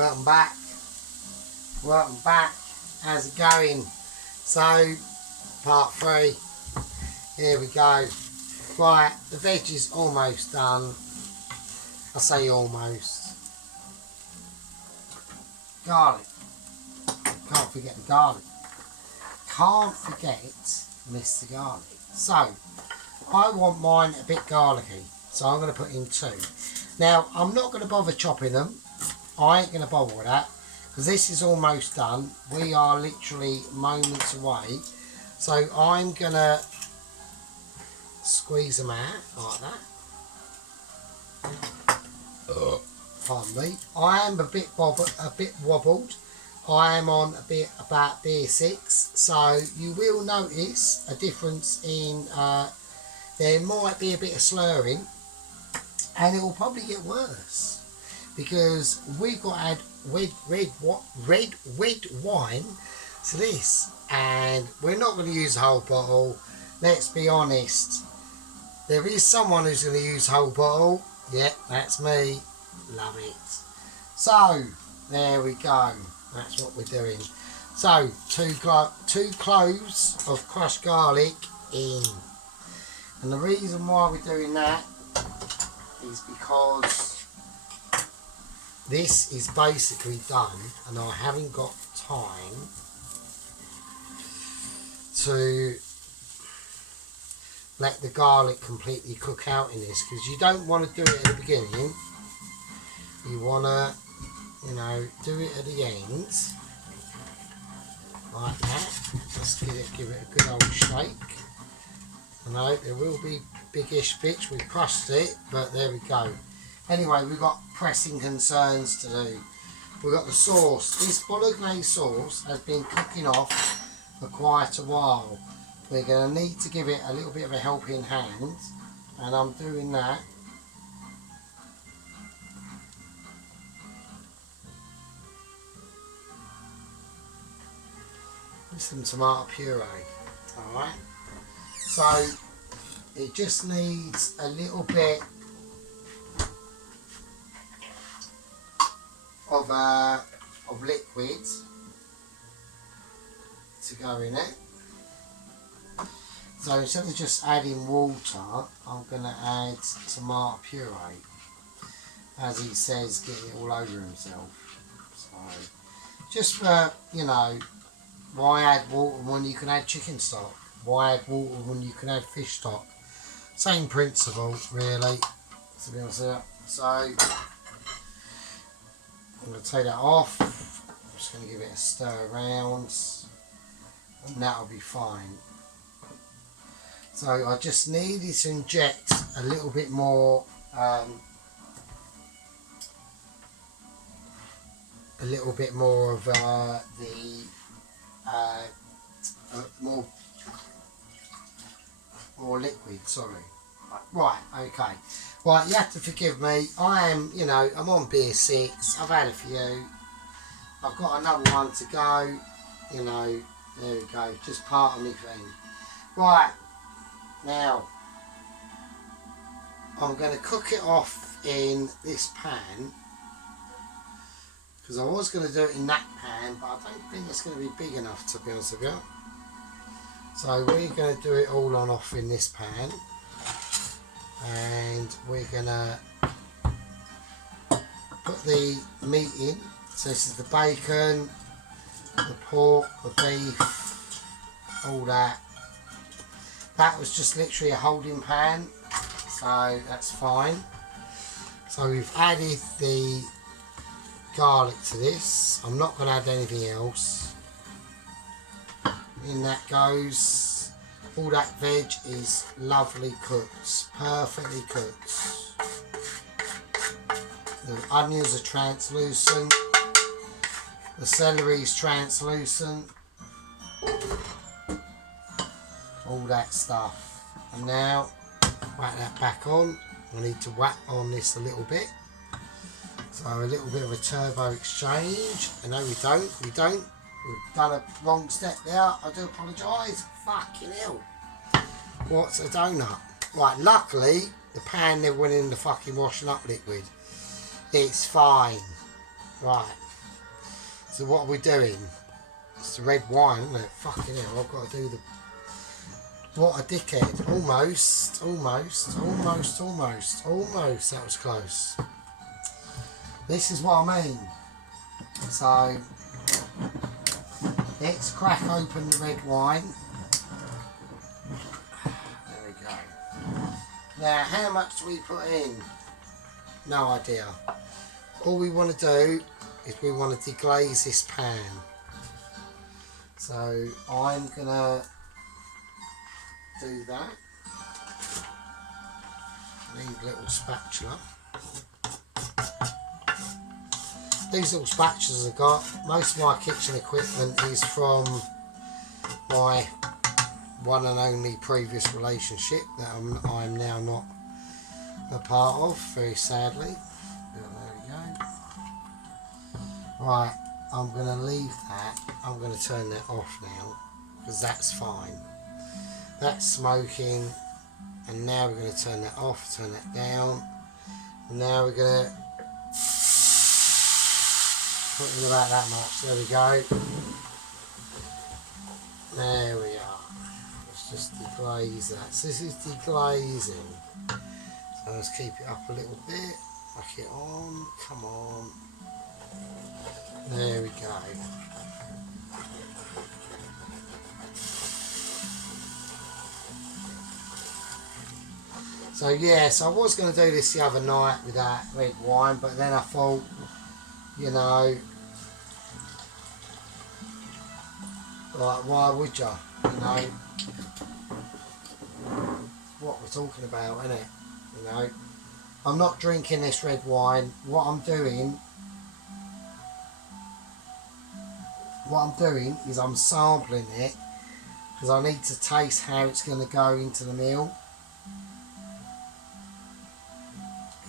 Welcome back. Welcome back. How's it going? So, part 3. Here we go. Right, the veg is almost done. I say almost. Garlic. Can't forget the garlic. Can't forget Mr. Garlic. So, I want mine a bit garlicky. So I'm going to put in 2. Now, I'm not going to bother chopping them. I ain't going to bother with that. Because this is almost done. We are literally moments away. So I'm going to squeeze them out like that. Pardon me. I am a bit wobbled. I am on a bit about beer 6. So you will notice a difference in, there might be a bit of slurring. And it will probably get worse. Because we've got to add red wine to this, and we're not going to use the whole bottle. Let's be honest, there is someone who's going to use the whole bottle. Yep, that's me. Love it. So there we go, that's what we're doing. So 2 cloves of crushed garlic in, and the reason why we're doing that is because this is basically done and I haven't got time to let the garlic completely cook out in this, because you don't want to do it at the beginning. You want to, you know, do it at the end like that. Let's give it a good old shake. I know there will be biggish bits, we crushed it, but there we go. Anyway, we've got pressing concerns to do. We've got the sauce. This bolognese sauce has been cooking off for quite a while. We're going to need to give it a little bit of a helping hand, and I'm doing that. With some tomato puree. Alright. So, it just needs a little bit of liquid to go in it. So instead of just adding water, I'm going to add tomato puree. As he says, getting it all over himself. So just for, you know, why add water when you can add chicken stock? Why add water when you can add fish stock? Same principle, really, to be honest with you. So I'm going to take that off. I'm just going to give it a stir around, and that'll be fine. So I just needed to inject a little bit more, of more liquid. Sorry. Right. Okay. Right, you have to forgive me. I am, you know, I'm on beer 6. I've had a few. I've got another one to go. You know, there we go. Just part of me thing. Right, now I'm going to cook it off in this pan, because I was going to do it in that pan, but I don't think it's going to be big enough, to be honest with you. So we're going to do it all on off in this pan. And we're gonna put the meat in. So this is the bacon, the pork, the beef, all that. That was just literally a holding pan, so that's fine. So we've added the garlic to this. I'm not going to add anything else. In that goes. All that veg is lovely cooked, perfectly cooked. The onions are translucent, the celery is translucent, all that stuff. And now, whack that back on. I need to whack on this a little bit. So a little bit of a turbo exchange. I know we don't. We've done a wrong step there. I do apologise. Fucking hell. What's a donut? Right, luckily the pan never went in the fucking washing up liquid. It's fine. Right. So what are we doing? It's the red wine, isn't it? Fucking hell, I've got to do the... What a dickhead. Almost. That was close. This is what I mean. So, let's crack open the red wine. There we go. Now, how much do we put in? No idea. All we want to do is we want to deglaze this pan. So, I'm going to do that. Need a little spatula. These little spatulas I've got, most of my kitchen equipment is from my one and only previous relationship that I'm now not a part of, very sadly. But there we go. Right, I'm going to leave that. I'm going to turn that off now because that's fine. That's smoking, and now we're going to turn that off, turn that down, and now we're going to put in about that much. There we go. There we are. Let's just deglaze that. So this is deglazing. So let's keep it up a little bit. Back it on. Come on. There we go. So yes, I was going to do this the other night with that red wine, but then I thought, you know, like, why would you? You know, what we're talking about, isn't it? You know, I'm not drinking this red wine. What I'm doing is I'm sampling it because I need to taste how it's going to go into the meal.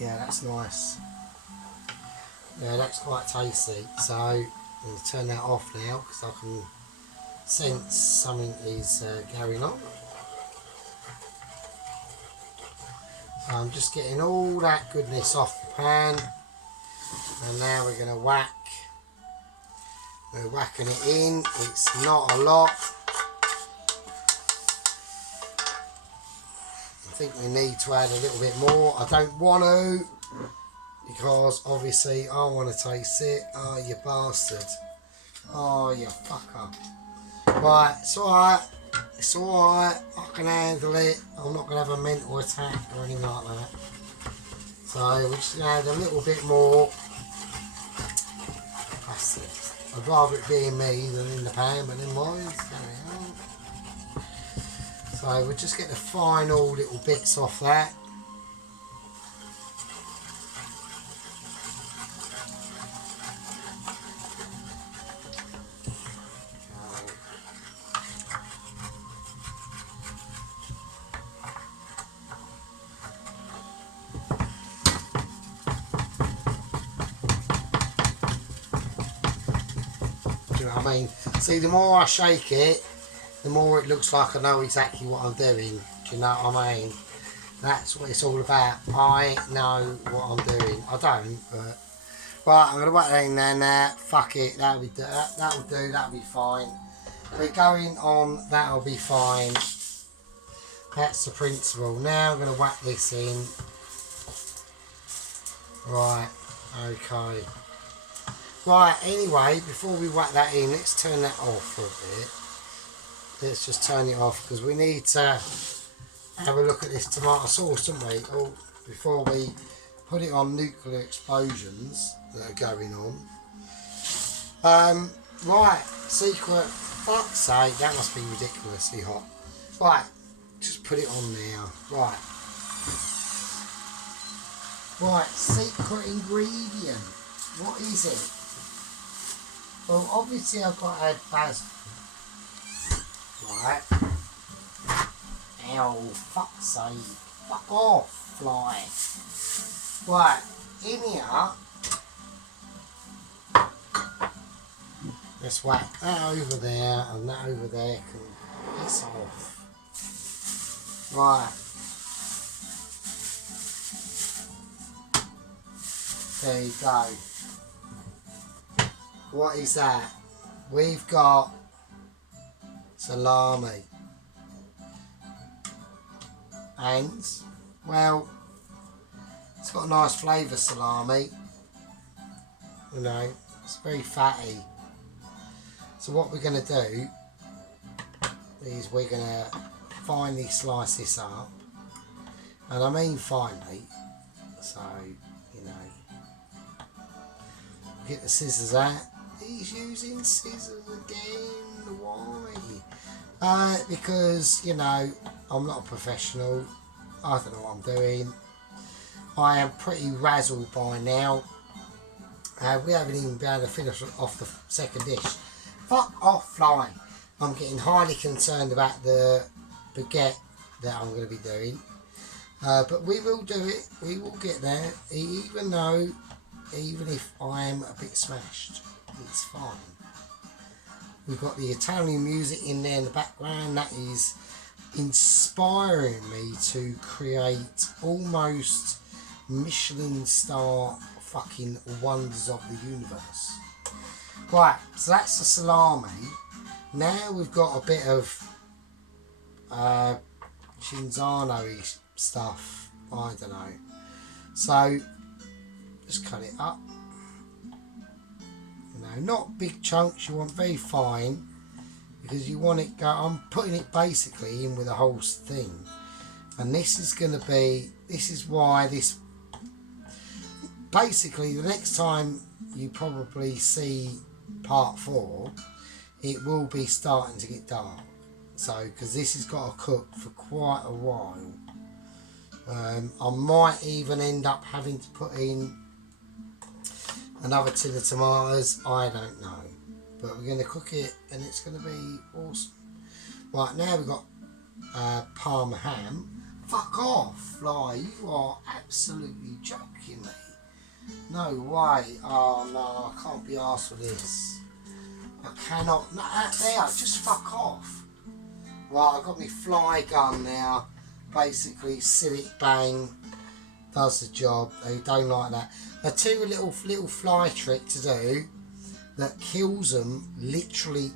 Yeah, that's nice. Yeah, that's quite tasty. So I'm going to turn that off now because I can sense something is going on. So I'm just getting all that goodness off the pan, and now we're going to whack. We're whacking it in. It's not a lot. I think we need to add a little bit more. I don't want to, because obviously I want to taste it. Oh, you bastard. Oh, you fucker. Right, it's alright. It's alright. I can handle it. I'm not going to have a mental attack or anything like that. So we're just going to add a little bit more. That's it. I'd rather it be in me than in the pan, but in mine. So we'll just get the final little bits off that. Do you know what I mean? See, the more I shake it, the more it looks like I know exactly what I'm doing. Do you know what I mean? That's what it's all about. I know what I'm doing. I don't, but... Right, I'm going to whack that in there now. Fuck it, that'll do, that'll be fine. We're going on, that'll be fine. That's the principle. Now I'm going to whack this in. Right, okay. Right, anyway, before we whack that in, let's turn that off for a bit. Let's just turn it off because we need to have a look at this tomato sauce, don't we? Oh, before we put it on nuclear explosions that are going on. Right, secret. Fuck's sake, that must be ridiculously hot. Right, just put it on now. Right. Right, secret ingredient. What is it? Well, obviously I've got to add basil. Right. Ow, fuck's sake. Fuck off, fly. Right, in here, let's whack that over there and that over there can piss off. Right. There you go. What is that? We've got salami. And, well, it's got a nice flavour, salami. You know, it's very fatty. So what we're going to do is we're going to finely slice this up. And I mean finely. So, you know, get the scissors out. He's using scissors again. Why? Because, you know, I'm not a professional. I don't know what I'm doing. I am pretty razzled by now. We haven't even been able to finish off the second dish. Fuck off, fly. I'm getting highly concerned about the baguette that I'm going to be doing. But we will do it. We will get there. Even if I am a bit smashed, it's fine. We've got the Italian music in there in the background. That is inspiring me to create almost Michelin star fucking wonders of the universe. Right, so that's the salami. Now we've got a bit of Cinzano-y stuff. I don't know. So just cut it up. You know, not big chunks. You want very fine because you want it go. I'm putting it basically in with the whole thing, and this is going to be. This is why this. Basically, the next time you probably see part 4, it will be starting to get dark. So, because this has got to cook for quite a while. I might even end up having to put in another tin of tomatoes. I don't know. But we're going to cook it and it's going to be awesome. Right, now we've got Parma ham. Fuck off, fly. You are absolutely joking me. No way. Oh no, I can't be arsed with this. I cannot. No, there, just fuck off. Right, I've got my fly gun now. Basically, silly bang does the job. They don't like that. A two little fly trick to do that kills them literally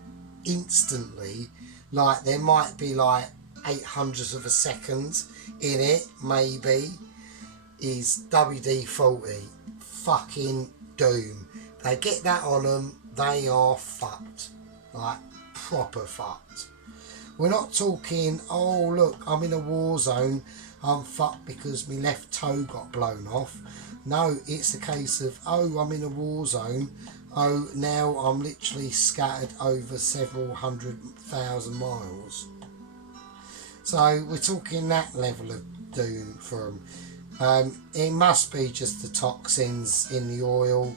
instantly. Like there might be like 800ths of a second in it, maybe. Is WD-40. Fucking doom. They get that on them, they are fucked. Like proper fucked. We're not talking, oh look, I'm in a war zone, I'm fucked because my left toe got blown off. No, it's a case of, oh, I'm in a war zone, oh, now I'm literally scattered over several 100,000 miles. So we're talking that level of doom for them. It must be just the toxins in the oil,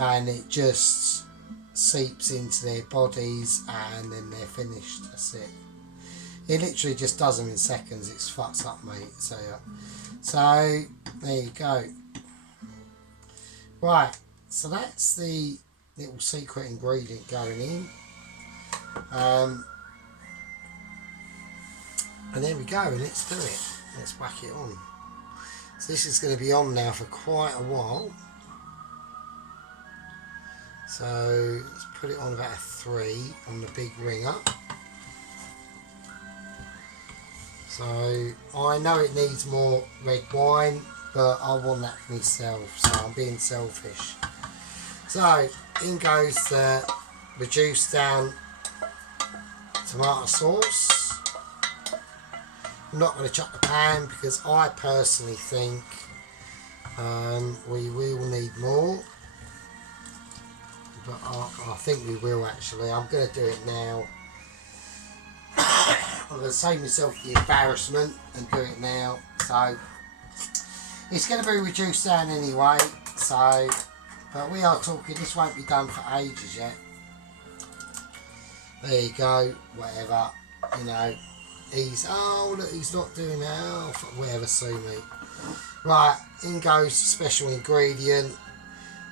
and it just seeps into their bodies and then they're finished. That's it. It literally just does them in seconds. It's fucked up, mate. So there you go. Right, so that's the little secret ingredient going in. And there we go, and let's do it. Let's whack it on. So this is going to be on now for quite a while. So let's put it on about a 3 on the big ringer. So I know it needs more red wine, but I want that for myself, so I'm being selfish. So in goes the reduced down tomato sauce. I'm not going to chuck the pan because I personally think we will need more, but I think we will actually. I'm going to do it now. I'm going to save myself the embarrassment and do it now. So it's going to be reduced down anyway, so but we are talking, this won't be done for ages yet. There you go, whatever, you know. Oh look, he's not doing that, oh, whatever, sue me. Right, in goes the special ingredient,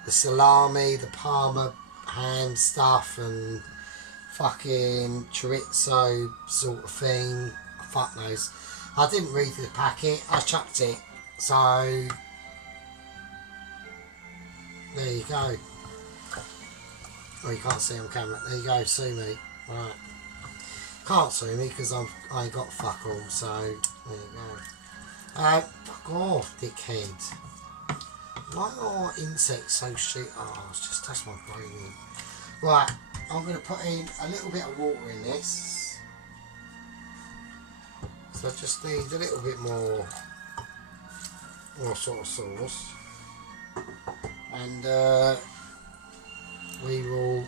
the salami, the Parma ham stuff and fucking chorizo sort of thing. Fuck knows. I didn't read the packet, I chucked it. So there you go. Oh, you can't see on camera. There you go, see me. Right. Can't see me because I ain't got fuck all, so there you go. Fuck off, dickhead. Why are insects so shit? Oh, it's just that's my brain. Right, I'm going to put in a little bit of water in this. So I just need a little bit more sort of sauce. And we will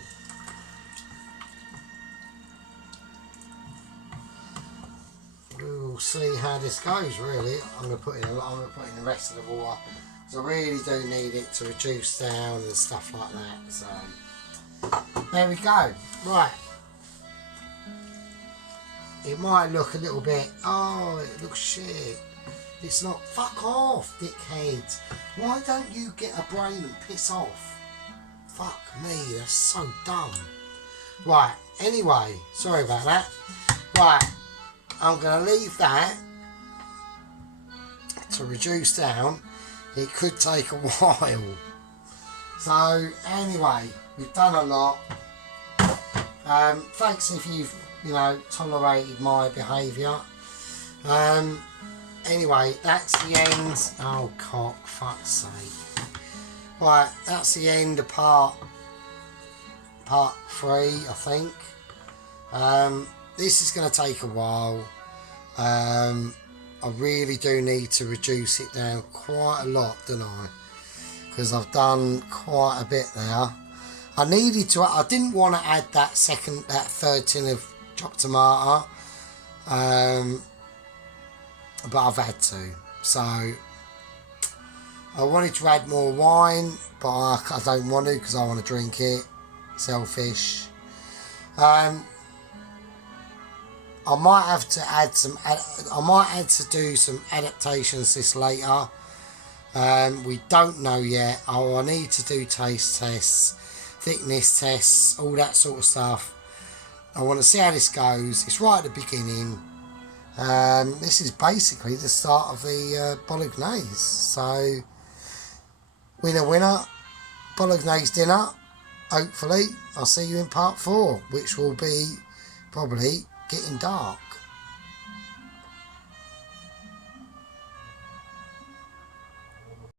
see how this goes. Really, I'm going to put in the rest of the water because I really do need it to reduce down and stuff like that. So there we go. Right, it might look a little bit. Oh, it looks shit. It's not. Fuck off, dickhead. Why don't you get a brain and piss off? Fuck me, that's so dumb. Right, anyway, sorry about that. Right, I'm going to leave that to reduce down. It could take a while. So, anyway, we've done a lot. Thanks if you've, tolerated my behaviour. Anyway, that's the end. Oh, cock, fuck's sake. Right, that's the end of part 3, I think. This is going to take a while. I really do need to reduce it down quite a lot, don't I? Because I've done quite a bit there. I didn't want to add that third tin of chopped tomato. But I've had to. So I wanted to add more wine, but I don't want to because I want to drink it. Selfish. I might have to add do some adaptations this later. We don't know yet. I need to do taste tests, thickness tests, all that sort of stuff. I want to see how this goes. It's right at the beginning. This is basically the start of the bolognese. So, winner, bolognese dinner. Hopefully, I'll see you in part 4, which will be probably getting dark.